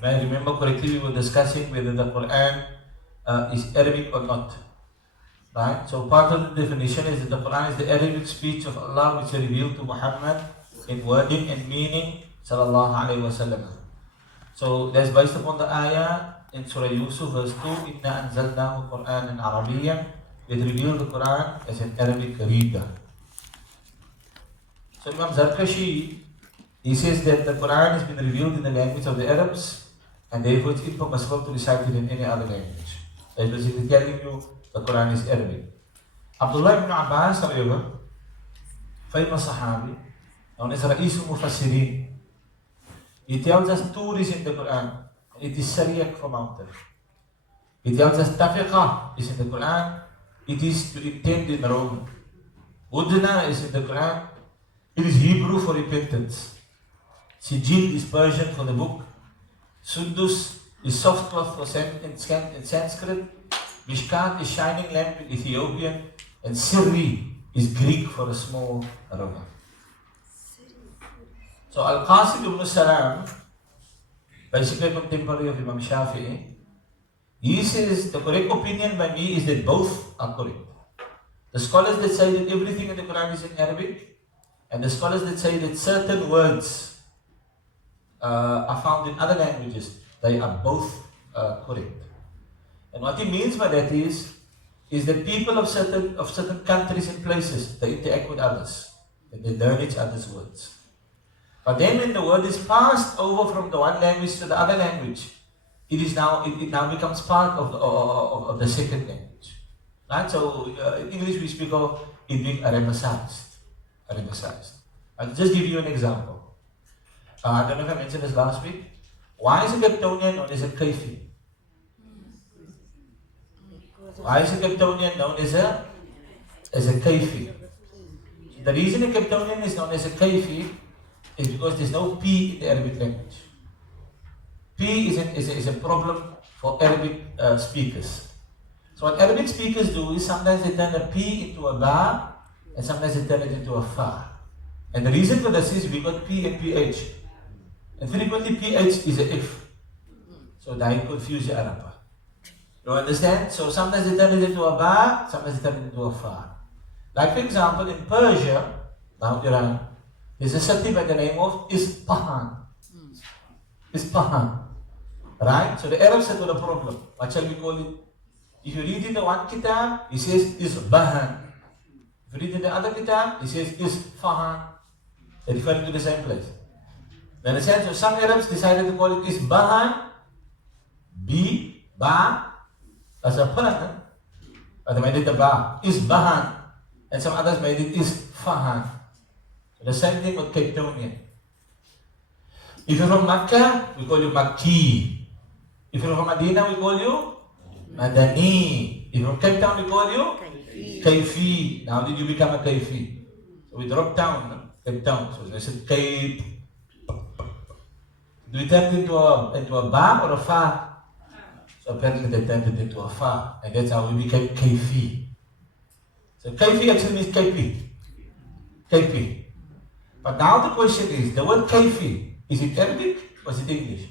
If I remember correctly, we were discussing whether the Quran is Arabic or not. Right? So part of the definition is that the Quran is the Arabic speech of Allah which is revealed to Muhammad in wording and meaning, sallallahu alayhi wasallam. So that's based upon the ayah in Surah Yusuf verse 2, Inna anzalnahu Qur'anan Arabiyyan. It revealed the Quran as an Arabic reader. So Imam Zarkashi, he says that the Quran has been revealed in the language of the Arabs and therefore it's impermissible to recite it in any other language. That's basically telling you the Quran is Arabic. Abdullah ibn Abbas, however, famous Sahabi, known as Ra'isul Mufassirin, he tells us two reasons in the Quran. It is Sariyak from mountain. He tells us Tafiqah is in the Quran. It is to intend in Rome. Udna is in the Quran. It is Hebrew for repentance. Sijil is Persian for the book. Sundus is soft cloth for in Sanskrit. Mishkat is shining lamp in Ethiopian. And Sirri is Greek for a small river. So Al-Qasim ibn Salam, basically contemporary of Imam Shafi'i, he says the correct opinion by me is that both are correct. The scholars that say that everything in the Quran is in Arabic, and the scholars that say that certain words are found in other languages, they are both correct. And what he means by that is that people of certain countries and places, they interact with others, and they learn each other's words. But then when the word is passed over from the one language to the other language, it now becomes part of the second language. Right? So in English we speak of it being Arabicized. I'll just give you an example. I don't know if I mentioned this last week. Why is a Capetonian known as a Kaifi? Why is a Capetonian known as a Kaifi? The reason a Capetonian is known as a Kaifi is because there's no P in the Arabic language. P is a problem for Arabic speakers. So what Arabic speakers do is sometimes they turn a P into a Ba and sometimes they turn it into a Fa. And the reason for this is we got P and PH. And frequently PH is a F. So that confuse the Arab. You understand? So sometimes they turn it into a Ba, sometimes they turn it into a Fa. Like for example in Persia, now Iran, there's a city by the name of Ispahan. Ispahan. Right? So the Arabs had a problem. What shall we call it? If you read in the one kitab, it says Isbahan. If you read in the other kitab, it says Isfahan. They're referring to the same place. You understand? So some Arabs decided to call it Isbahan, Ba, as a pun. But they made it the Ba, Isbahan. And some others made it Isfahan. The same thing with Capetonian. If you're from Makkah, we call you Makki. If you're from Medina, we call you Madani. If you're from Cape Town, we call you Kaifi. Now did you become a Kaifi? So we dropped down, no? Cape Town. So they said Cape. Do we turn it into a Ba or a Fa? So apparently they turned it into a Fa. And that's how we became Kaifi. So Kaifi actually means Kaifi. But now the question is, the word Kaifi, is it Arabic or is it English?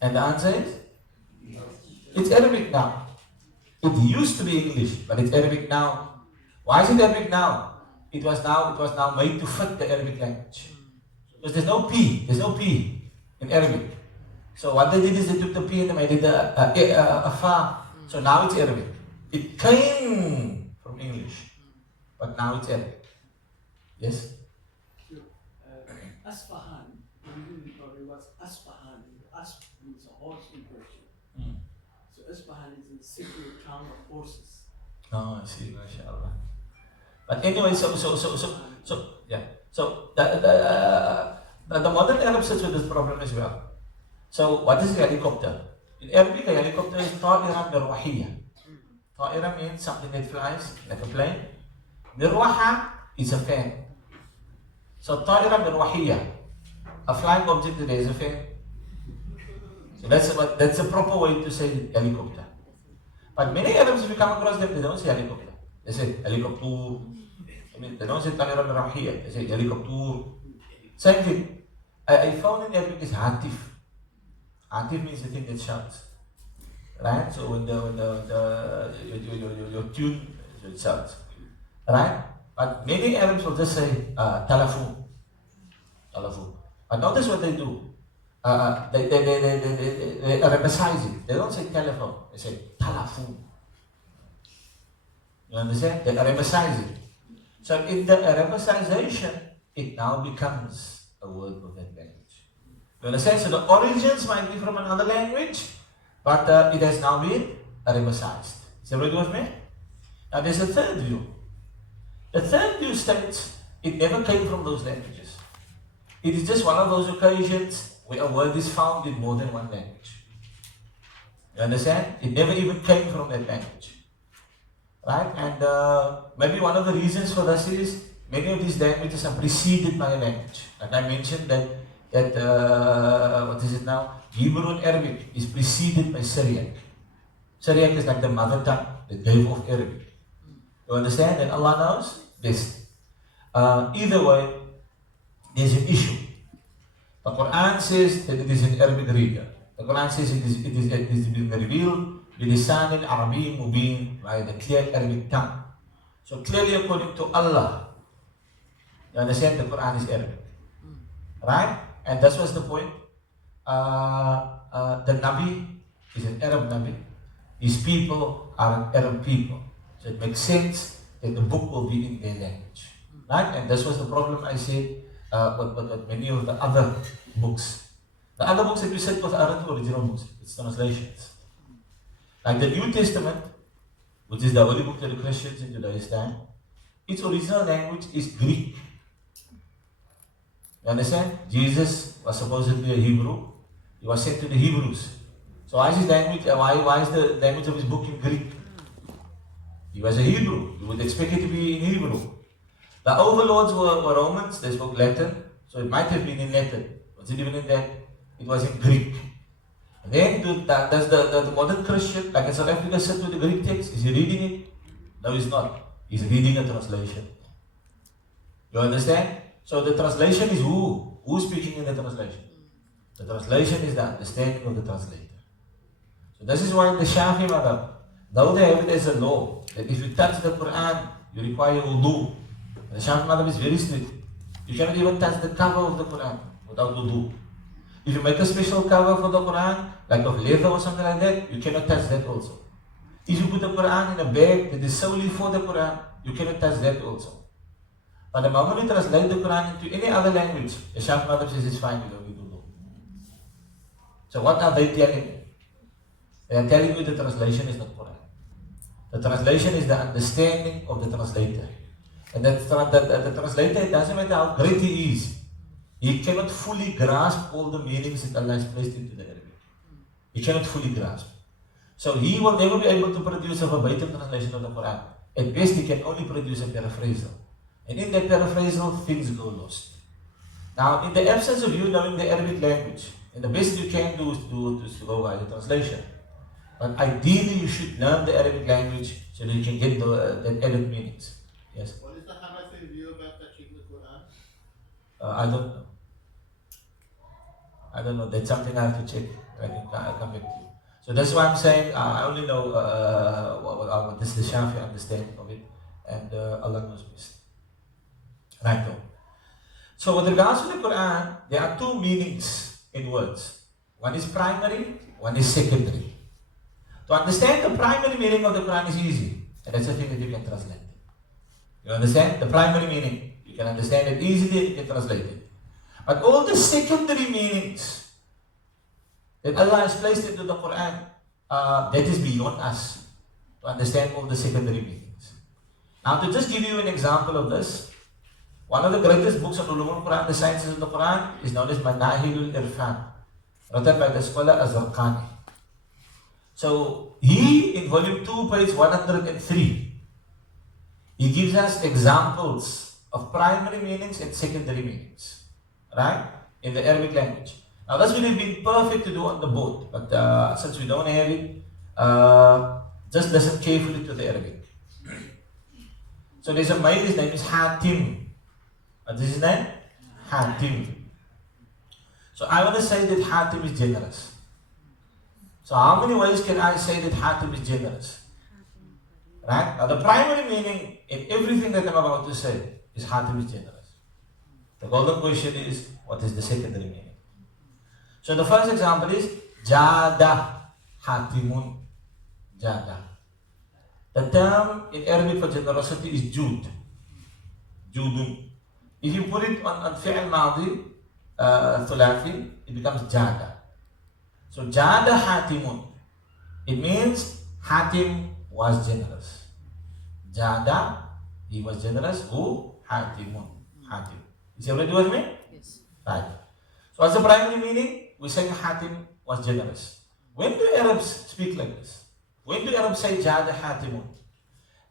And the answer is, it's Arabic now. It used to be English, but it's Arabic now. Why is it Arabic now? It was now made to fit the Arabic language. Because there's no P in Arabic. So what they did is they took the P and they made it a Fa. So now it's Arabic. It came from English, but now it's Arabic. Yes? Asfahan, originally it was Asfahan. Asf means a horse in Persian. So Asfahan is a secular town of horses. Oh, I see, mashallah. But anyway, so yeah. So the modern Arabs sits with this problem as well. So what is a helicopter? In Arabic, a helicopter is Dawrah mirwahiyya. Dawrah means something that flies like a plane. Mirwaha is a fan. So Dawrah mirwahiyya, a flying object that is a fan. So that's a proper way to say helicopter. But many Arabs, if you come across them, they don't say helicopter. They say helicopter. I mean, they don't say Dawrah mirwahiyya. They say helicopter. Same thing. I found in Arabic is hatif. Hatif means the thing that shouts. Right? So when your tune it shouts. Right? But many Arabs will just say telephone. Telephone. But notice what they do. They emphasize it. They don't say telephone, they say telephone. You understand? They emphasize it. So in the emphasization, it now becomes a word of that language. You understand? So the origins might be from another language, but it has now been emphasized. Is everybody with me? Now there's a third view. The third view states it never came from those languages. It is just one of those occasions where a word is found in more than one language. You understand? It never even came from that language. Right? And maybe one of the reasons for this is many of these languages are preceded by a language. Like I mentioned that what is it now? Hebrew and Arabic is preceded by Syriac. Syriac is like the mother tongue, the gave of Arabic. You understand? And Allah knows this. Either way, there's an issue. The Quran says that it is an Arabic reader. The Quran says it is being revealed بِلِسَانٍ عَرَبِيٍّ مُبِينٍ by the clear Arabic tongue. So clearly according to Allah, you understand the Quran is Arabic. Right? And that was the point. The Nabi is an Arab Nabi. His people are an Arab people. So it makes sense that the book will be in their language. Right? And this was the problem I said with many of the other books. The other books that we said with aren't original books, it's translations. Like the New Testament, which is the holy book to the Christians in today's time, its original language is Greek. You understand? Jesus was supposedly a Hebrew. He was sent to the Hebrews. So why is his language? Why is the language of his book in Greek? He was a Hebrew. You would expect it to be in Hebrew. The overlords were Romans. They spoke Latin, so it might have been in Latin. Was it even in that? It was in Greek. Then does the modern Christian, like in South Africa, sit with the Greek text? Is he reading it? No, he's not. He's reading a translation. You understand? So the translation is who? Who's speaking in the translation? The translation is the understanding of the translator. So this is why in the Shafi madhab, though they have it as a law, that if you touch the Quran, you require wudu. The Shafi madhab is very strict. You cannot even touch the cover of the Quran without wudu. If you make a special cover for the Quran, like of leather or something like that, you cannot touch that also. If you put the Quran in a bag that is solely for the Quran, you cannot touch that also. But the moment you translate the Quran into any other language, the Shafi madhab says it's fine, you don't need wudu. So what are they telling you? They are telling you the translation is not Quran. The translation is the understanding of the translator. And the translator, it doesn't matter how great he is, he cannot fully grasp all the meanings that Allah has placed into the Arabic. He cannot fully grasp. So he will never be able to produce a verbatim translation of the Quran. At best, he can only produce a paraphrasal. And in that paraphrasal, things go lost. Now, in the absence of you knowing the Arabic language, and the best you can do is to go by the translation. But ideally, you should learn the Arabic language so that you can get the Arabic meanings. Yes? What is the Hanafi view about touching the Quran? I don't know. I don't know. That's something I have to check. I can come back to you. So that's why I'm saying I only know what this is the Shafi understanding of it, and Allah knows best. Right now. So with regards to the Quran, there are two meanings in words. One is primary, one is secondary. To understand the primary meaning of the Quran is easy, and that's the thing that you can translate. You understand? The primary meaning, you can understand it easily and you can translate it. But all the secondary meanings that Allah has placed into the Quran, that is beyond us to understand all the secondary meanings. Now to just give you an example of this, one of the greatest books on Ulum Quran, the sciences of the Quran, is known as Manahilul Irfan, written by the scholar Az-Zarqani. So he, in volume 2, page 103, he gives us examples of primary meanings and secondary meanings. Right? In the Arabic language. Now this would have been perfect to do on the board, but since we don't have it, just listen carefully to the Arabic. So there's a male, his name is Hatim. What is his name? Hatim. So I want to say that Hatim is generous. So how many ways can I say that Hatim is generous? Right? Now the primary meaning in everything that I'm about to say is Hatim is generous. The golden question is, what is the secondary meaning? So the first example is Jada Hatimun. Jada. The term in Arabic for generosity is Jud. Judun. If you put it on fi'al madi, thulathi, it becomes Jada. So Jada Hatimun. It means Hatim was generous. Jada, he was generous. Who? Hatimun. Hatim. Is everybody with me? Yes. Right. So what's the primary meaning? We say Hatim was generous. When do Arabs speak like this? When do Arabs say Jada Hatimun?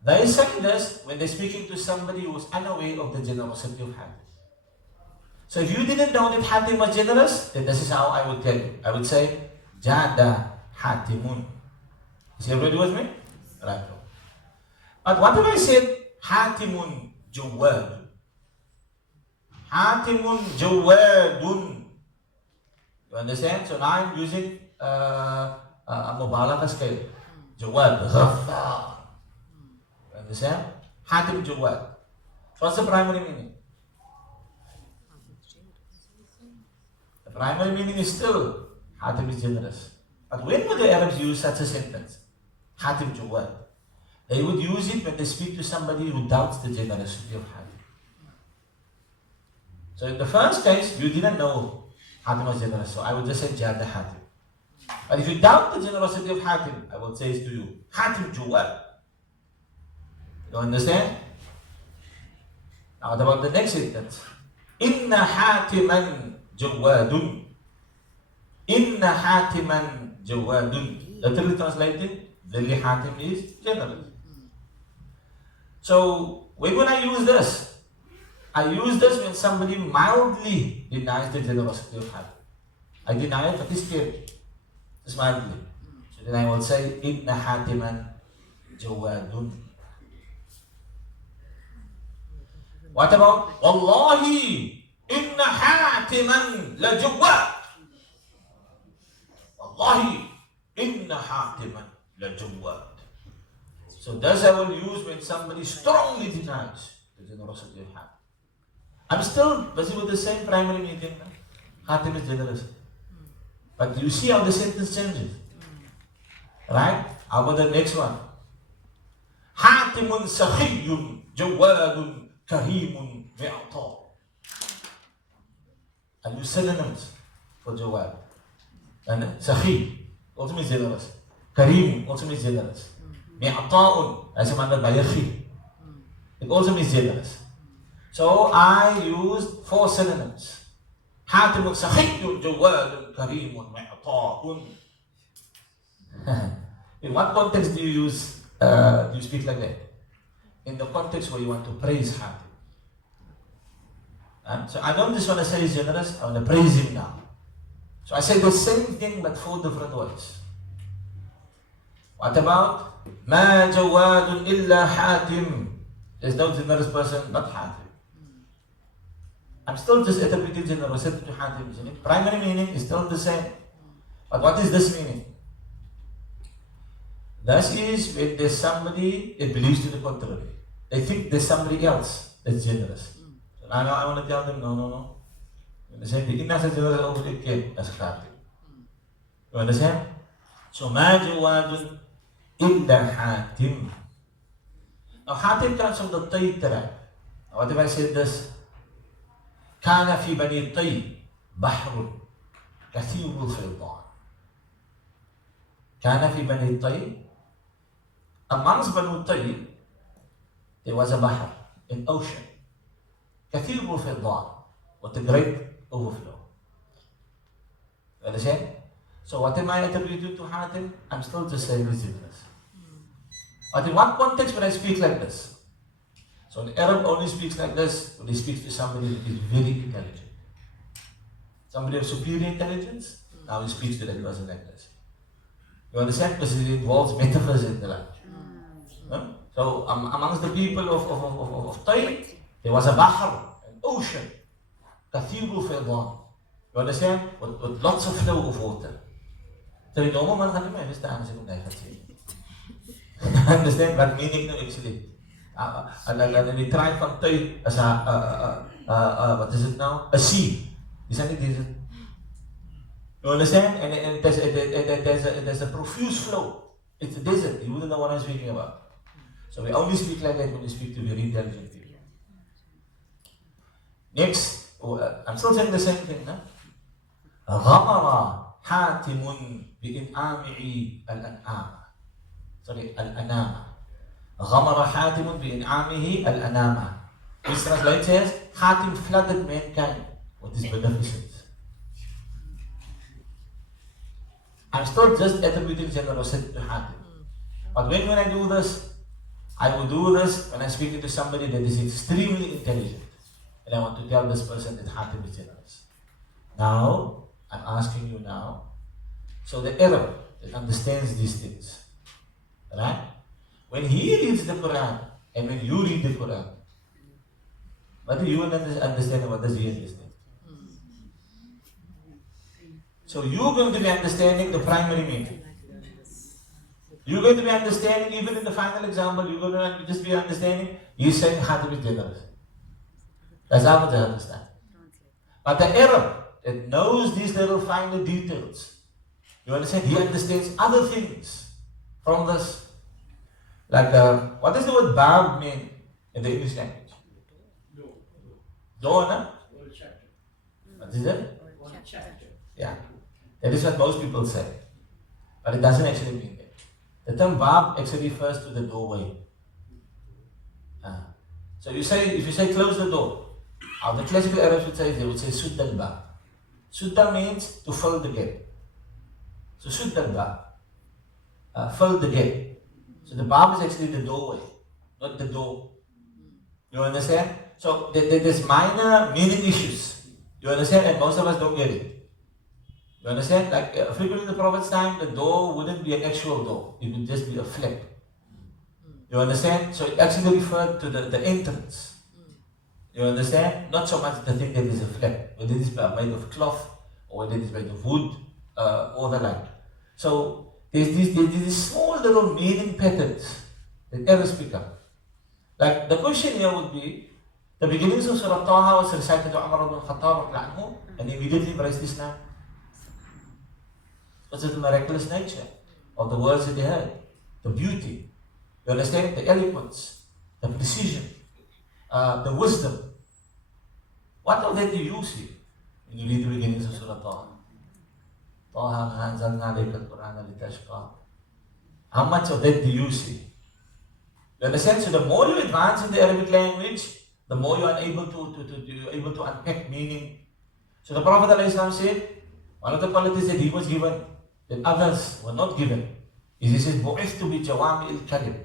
They say this when they're speaking to somebody who is unaware of the generosity of Hatim. So if you didn't know that Hatim was generous, then this is how I would tell you. I would say Jada Hatimun. Is everybody with me? Right. But what if I said Hatimun Jawad? Hatimun Jawadun. You understand? So now I'm using a Mubalagha scale. Jawad, Ghaffar. You understand? Hatim Jawad. So what's the primary meaning? The primary meaning is still Hatim is generous. But when would the Arabs use such a sentence? Hatim Jawad. They would use it when they speak to somebody who doubts the generosity of Hatim. So in the first case, you didn't know Hatim was generous, so I would just say Jada Hatim. But if you doubt the generosity of Hatim, I will say it to you, Hatim Jawad. You understand? Now what about the next sentence? Inna Hatiman Jawadun. Inna Hatiman Jawadun. Literally translated, Verily Hatim is generous. So when would I use this? I use this when somebody mildly denies the generosity of Hatim. I deny it, but it's clear. It's mildly. So then I will say, Inna Hatiman Jawadun. What about Wallahi Inna Hatiman la Jawad. Wallahi Inna Hatiman la Jawad. So this I will use when somebody strongly denies the generosity of Hatim. I'm still busy with the same primary meaning. Hatim is generous. But you see how the sentence changes. Right? How about the next one? Hatimun sakhiyun jawadun kareemun mi'ata. I use synonyms for jawad. And sakhi also means generous. Kareem also means generous. Mi'ata'un, as a matter by yakhi. It also means generous. So I used 4 synonyms. Hatimun sakhiyun jawadun kareemun mi'ata'un. In what context do you use, do you speak like that? In the context where you want to praise Hatim. So I don't just want to say he's generous, I want to praise him now. So I say the same thing but 4 different words. What about Ma jawadun illa Hatim? There's no generous person but Hatim. I'm still just attributing generosity to Hatim, isn't it? Primary meaning is still the same. But what is this meaning? This is when there's somebody that believes to the contrary. They think there's somebody else that's generous. So I want to tell them, no. You understand? They think that's generous over the kid, that's Hatim. You understand? So Ma jawadun illa Hatim. Now Hatim comes from the Tay tribe. Now what if I said this? كان في بني الطي بحر كثير الفيضان. كان في بني الطي, amongst Banu Tay, there was a bahr, an ocean. كثير الفيضان, with a great overflow. You understand? So what am I attributing to Hatim? I'm still just saying this. But in what context when I speak like this? So an Arab only speaks like this when he speaks to somebody who is very intelligent. Somebody of superior intelligence, now he speaks to that person like this. You understand? Because it involves metaphors in the language. So amongst the people of Tay, there was a bahr, an ocean, kathiru faydan. You understand? With lots of flow of water. So die normal man gaan nie my verstaan as ek hom daai gaan sê. Understand what meaning nou actually? En die trein van tyd is what is it now? A sea. Is that it? You understand? And there's a profuse flow. It's a desert. You wouldn't know what I'm speaking about. So we only speak like that when we speak to very intelligent people. Next, I'm still saying the same thing, no? غمر حاتم بإنعامه الأنعام. Sorry, الأنام. غمر حاتم بإنعامه الأنام. Which translates as Hatim flooded mankind with his beneficence. I'm still just attributing generosity to Hatim. But when I do this, I will do this when I'm speaking to somebody that is extremely intelligent. And I want to tell this person that Hatim is generous. Now, I'm asking you now, so the Arab that understands these things, right? When he reads the Quran and when you read the Quran, what do you understand and what does he understand? So you're going to be understanding the primary meaning. You're going to be understanding, even in the final example, you're going to just be understanding, he's saying Hatim is generous. That's how much I understand. But the Arab that knows these little finer details, you understand, he understands other things from this. Like, what does the word bab mean in the English language? Door, no? What is it? Yeah. That is what most people say. But it doesn't actually mean that. The term bab actually refers to the doorway. So you say, if you say close the door, how the classical Arabs would say, they would say sudda al-bab. Sudda means to fill the gap. So sudda al-bab, fill the gap. So the bab is actually the doorway, not the door. You understand? So there's minor meaning issues. You understand? And most of us don't get it. You understand? Like frequently in the Prophet's time, the door wouldn't be an actual door. It would just be a flap. You understand? So it actually referred to the entrance. You understand? Not so much the thing that is a flap, whether it is made of cloth or whether it is made of wood or the like. So there's these small little meaning patterns that Arabs pick up. Like the question here would be, the beginnings of Surah Taha was recited to Umar ibn Khattab and he immediately embraced Islam. What's the miraculous nature of the words that he heard? The beauty, you understand? The eloquence, the precision, the wisdom. What of that do you see when you read the beginnings of Surah Taha? Taha anzalna alayka al-Qur'ana litashqa. How much of that do you see? You understand? So the more you advance in the Arabic language, the more you are able to unpack meaning. So the Prophet ﷺ said, one of the qualities that he was given, that others were not given, is he says, Bu'ithtu bi jawami al-kalim.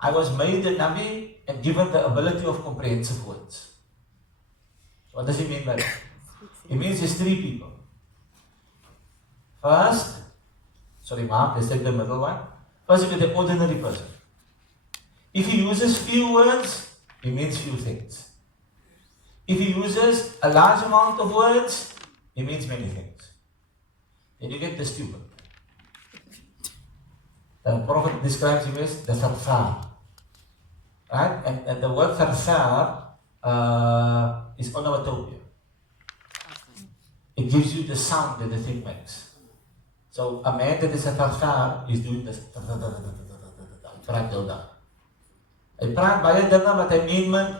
I was made a Nabi and given the ability of comprehensive words. What does he mean by that? It means there's three people. First, Mark, let's take the middle one. First, you get the ordinary person. If he uses few words, he means few things. If he uses a large amount of words, he means many things. Then you get the stupid. The Prophet describes him as the tharthar. Right? And the word tharthar is onomatopoeia. It gives you the sound that the thing makes. So a man that is a tharthar is doing this. I praat baie dinge wat hy meen min.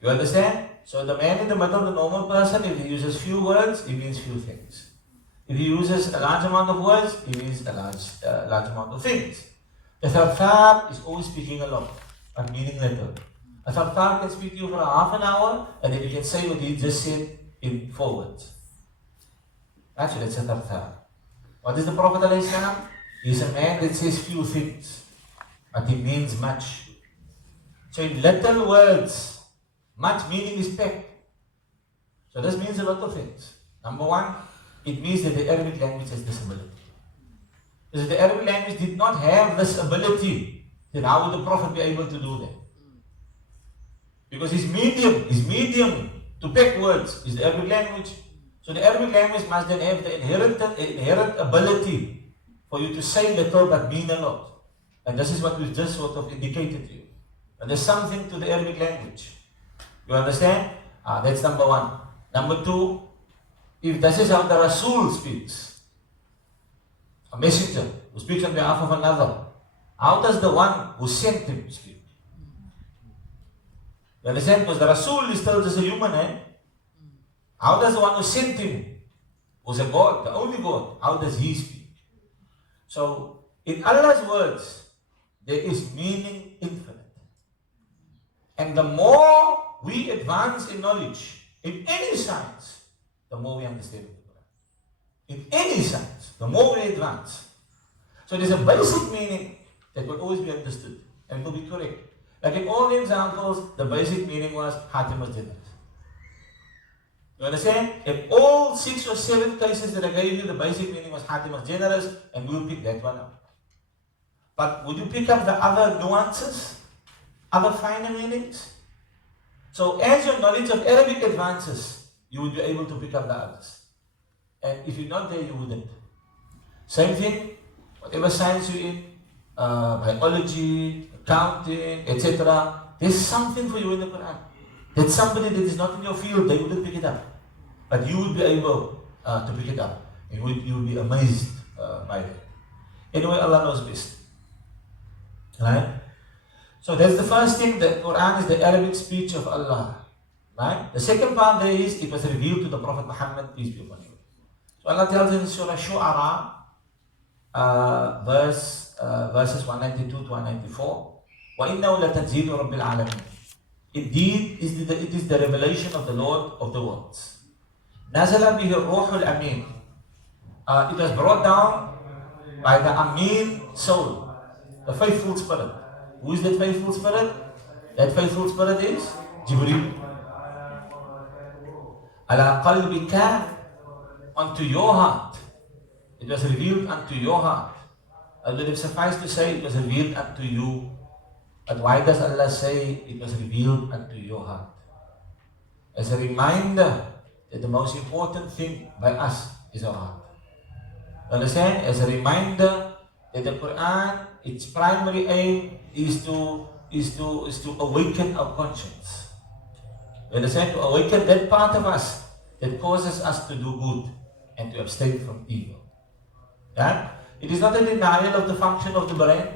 You understand? So the man in the middle, the normal person, if he uses few words, he means few things. If he uses a large amount of words, he means a large amount of things. The tharthar is always speaking a lot, but meaning little. A tharthar can speak to you for a half an hour, and then you can say what he just said in 4 words. Actually, it's a tharthar. What is the Prophet ﷺ? He's a man that says few things, but he means much. So in little words, much meaning is packed. So this means a lot of things. Number one, it means that the Arabic language has this ability. Because if the Arabic language did not have this ability, then how would the Prophet be able to do that? Because his medium to pack words is the Arabic language. So the Arabic language must then have the inherent ability for you to say little but mean a lot. And this is what we've just sort of indicated to you. And there's something to the Arabic language. You understand? That's number one. Number two, if this is how the Rasul speaks, a messenger who speaks on behalf of another, how does the one who sent him speak? You understand? Because the Rasul is still just a human, How does the one who sent him, who's a God, the only God, how does he speak? So, in Allah's words, there is meaning infinite. And the more we advance in knowledge, in any science, the more we understand the Quran. In any science, the more we advance. So there's a basic meaning that will always be understood and will be correct. Like in all the examples, the basic meaning was Hatim was generous. You understand? In all 6 or 7 cases that I gave you, the basic meaning was Hatim was generous, and we'll pick that one up. But would you pick up the other nuances? Other finer meanings? So as your knowledge of Arabic advances, you will be able to pick up the others. And if you're not there, you wouldn't. Same thing, whatever science you're in, biology, accounting, etc. There's something for you in the Quran. That somebody that is not in your field, they wouldn't pick it up. But you would be able to pick it up. And you would be amazed by it. Anyway, Allah knows best. Right? So that's the first thing, that Quran is the Arabic speech of Allah. Right? The second part there is, it was revealed to the Prophet Muhammad, peace be upon him. So Allah tells in Surah Shu'ara, verses 192 to 194, وَإِنَّهُ لَتَنْزِيلُ رَبِّ الْعَالَمِينَ. Indeed, it is the revelation of the Lord of the worlds. نَزَلَ بِهِ الرُّوحُ الْأَمِينَ. It was brought down by the Amin soul, the faithful spirit. Who is that faithful spirit? That faithful spirit is Jibreel. عَلَى قَلْبِكَ, unto your heart. It was revealed unto your heart. It would have sufficed to say it was revealed unto you. But why does Allah say it was revealed unto your heart? As a reminder that the most important thing by us is our heart. Understand? As a reminder that the Quran, its primary aim is to awaken our conscience. You understand? To awaken that part of us that causes us to do good and to abstain from evil. Yeah? It is not a denial of the function of the brain,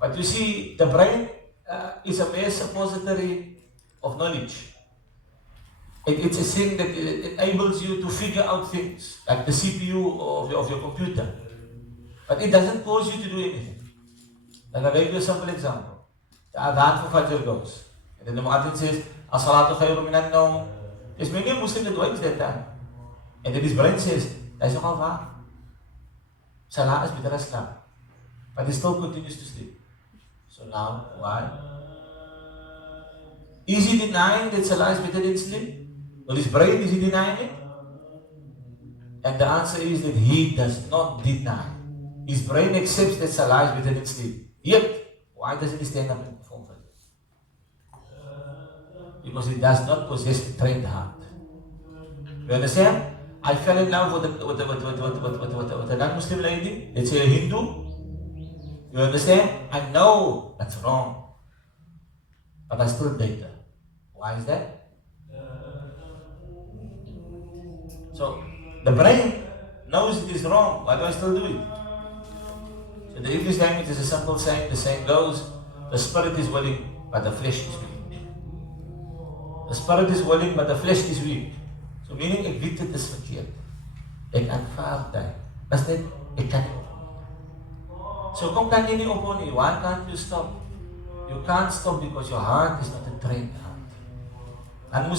but you see, the brain is a mere suppository of knowledge. It's a thing that enables you to figure out things, like the CPU of your computer. But it doesn't cause you to do anything. Like I gave you a simple example. The adhan for Fajr goes. And then the Muaadth says, As-salatu khayru minan nawm. There's many Muslims that wakes that time. And then his brain says, that's not how Salah is better as Islam. But he still continues to sleep. So now, why? Is he denying that Salah is better than sleep? Or his brain, is he denying it? And the answer is that he does not deny. His brain accepts that Salah is better than sleep. Yet, why doesn't he stand up and perform it? Because he does not possess a trained heart. You understand? I fell in love with a non-Muslim lady, let's say a Hindu. You understand? I know that's wrong. But I still date her. Why is that? So, the brain knows it is wrong. Why do I still do it? So the English language is a simple saying. The saying goes, the spirit is willing, but the flesh is weak. The spirit is willing, but the flesh is weak. So meaning, ek weet dit is verkeerd. Ek aanvaar dit. Is dit, ek kan nie ophou. So kom kan jy nie ophou nie. Why can't you stop? You can't stop because your heart is not a trained heart. And